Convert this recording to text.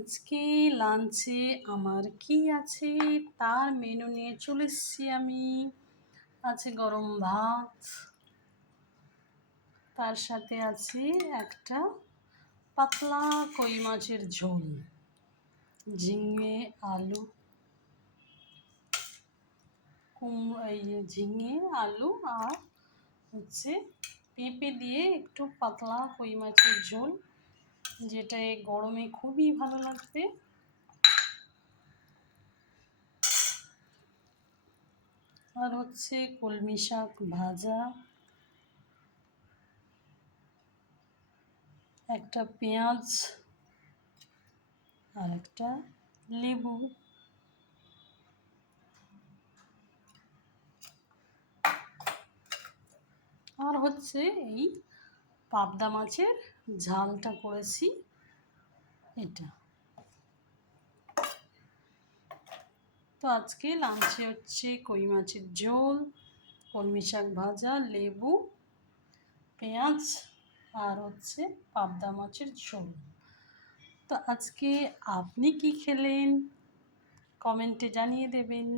আজকে লাঞ্চে আমার কি আছে তার মেনু নিয়ে চলে এসেছি আমি। আছে গরম ভাত, তার সাথে আছে একটা পাতলা কই মাছের ঝোল, ঝিঙে আলু, ঝিঙে আলু আর হচ্ছে পেঁপে দিয়ে একটু পাতলা কই মাছের ঝোল, যেটা এই গরমে খুবই ভালো লাগবে। আর হচ্ছে কলমি শাক ভাজা, একটা পেঁয়াজ আর একটা লেবু। আর হচ্ছে এই পাবদা মাছের ঝালটা করেছি এটা। তো আজকে লাঞ্চে হচ্ছে কই মাছের ঝোল, কলমি শাক ভাজা, লেবু, পেঁয়াজ আর হচ্ছে পাবদা মাছের ঝোল। তো আজকে আপনি কি খেলেন কমেন্টে জানিয়ে দেবেন।